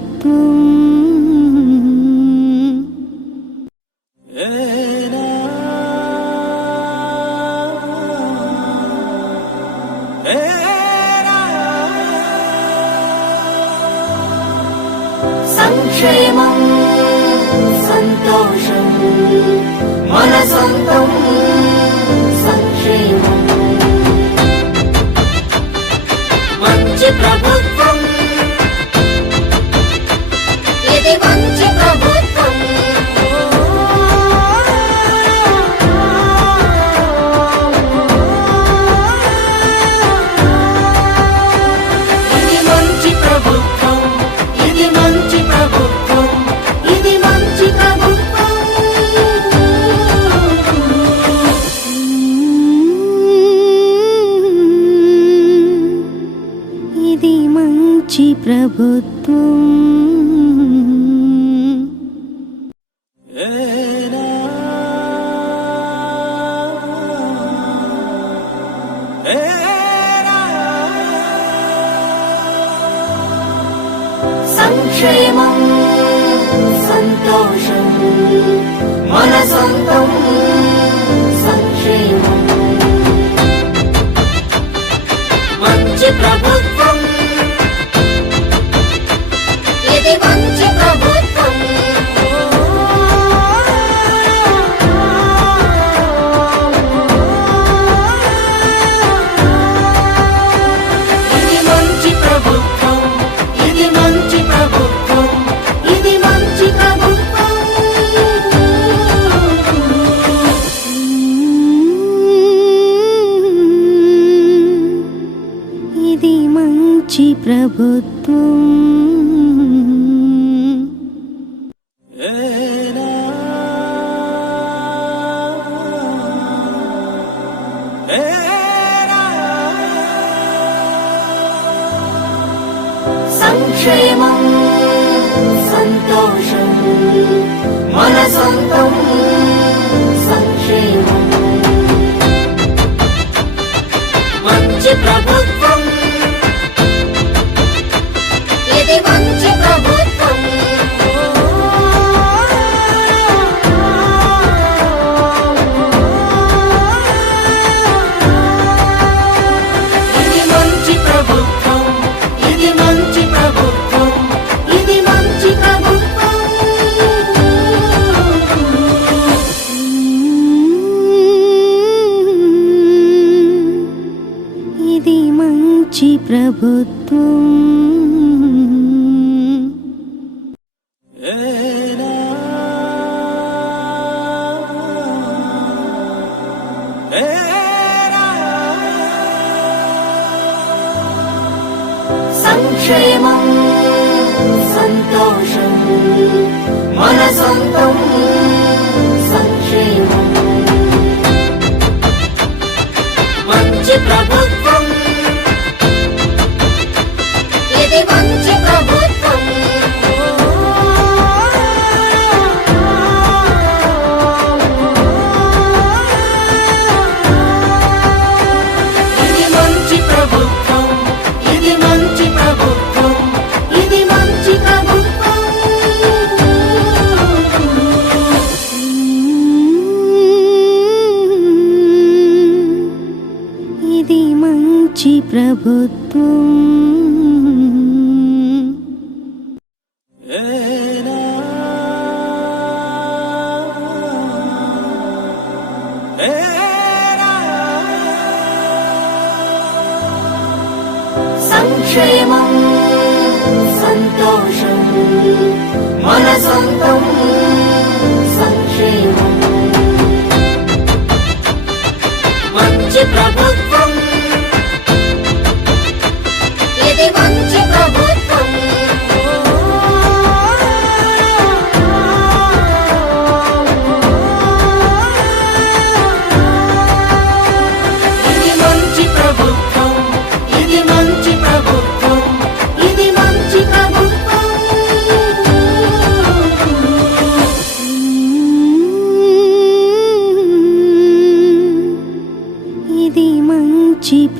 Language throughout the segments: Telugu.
Untukmu ఇది మంచి ప్రభుత్వం. సంక్షేమం సంతోషం సంక్షేమం. మంచి ప్రభుత్వం िी Good.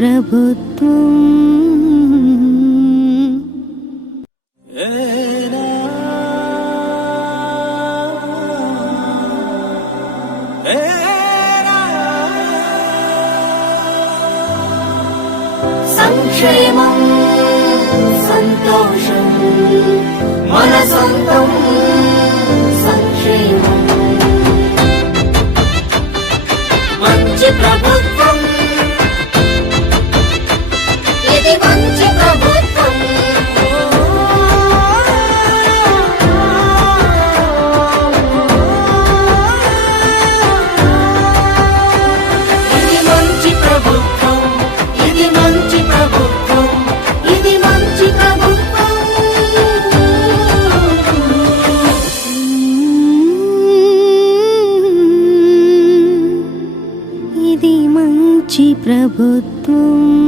प्रभुत्वम्। ప్రభుత్వం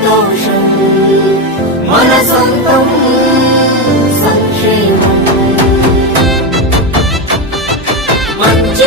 సంతోషం మన సొంతం సంక్షేమం. మంచి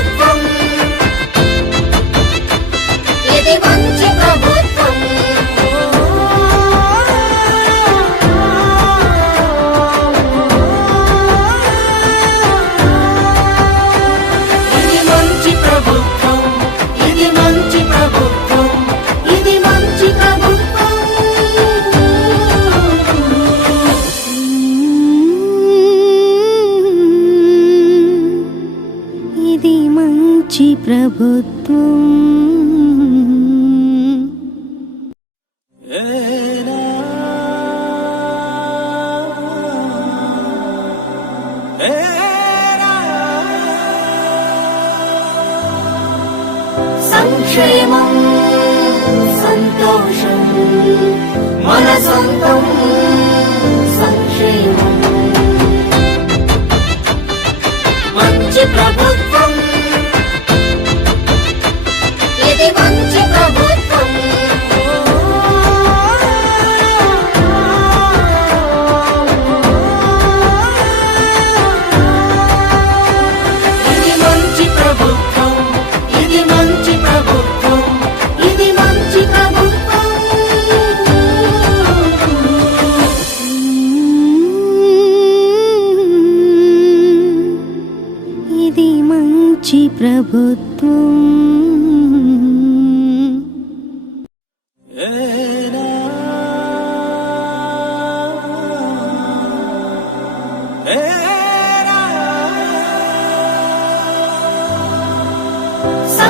సంక్షేమం సంతోషం మన సొంతం.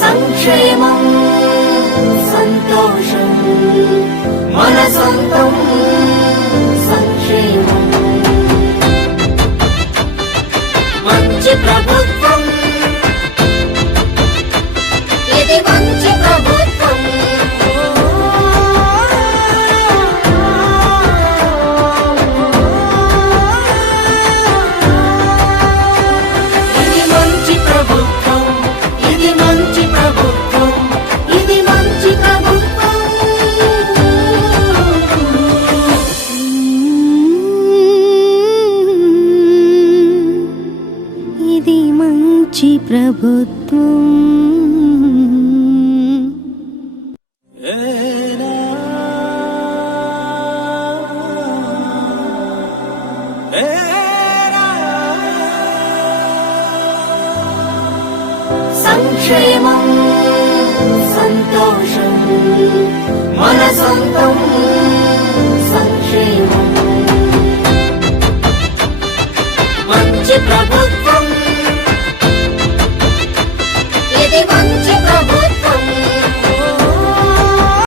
సంక్షేమం సంతోషం మన సొంతం సంక్షేమం క్షేమం సంతోషం మన